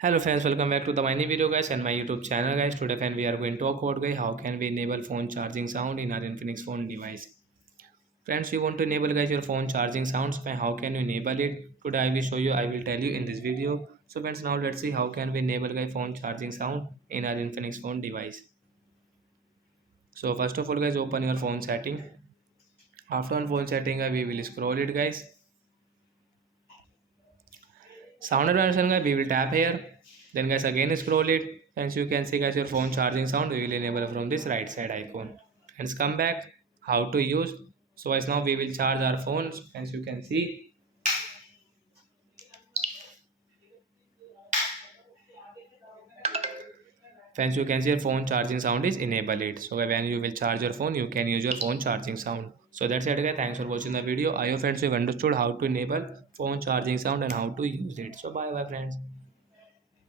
Hello friends, welcome back to the my new video guys and my YouTube channel guys. Today friend we are going to talk about guys how can we enable phone charging sound in our Infinix phone device. Friends, you want to enable guys your phone charging sounds, and how can you enable it? Today I will show you, I will tell you in this video. So friends, now let's see how can we enable guys phone charging sound in our Infinix phone device. So first of all guys, open your phone setting. After on phone setting we will scroll it guys. Sound advancement guys, we will tap here. Then guys again scroll it. As you can see guys your phone charging sound we will enable from this right side icon. Hence come back. How to use. So as now we will charge our phones. As you can see. As you can see your phone charging sound is enabled. So when you will charge your phone you can use your phone charging sound. So that's it guys. Thanks for watching the video. I hope friends you have understood how to enable phone charging sound and how to use it. So bye bye friends.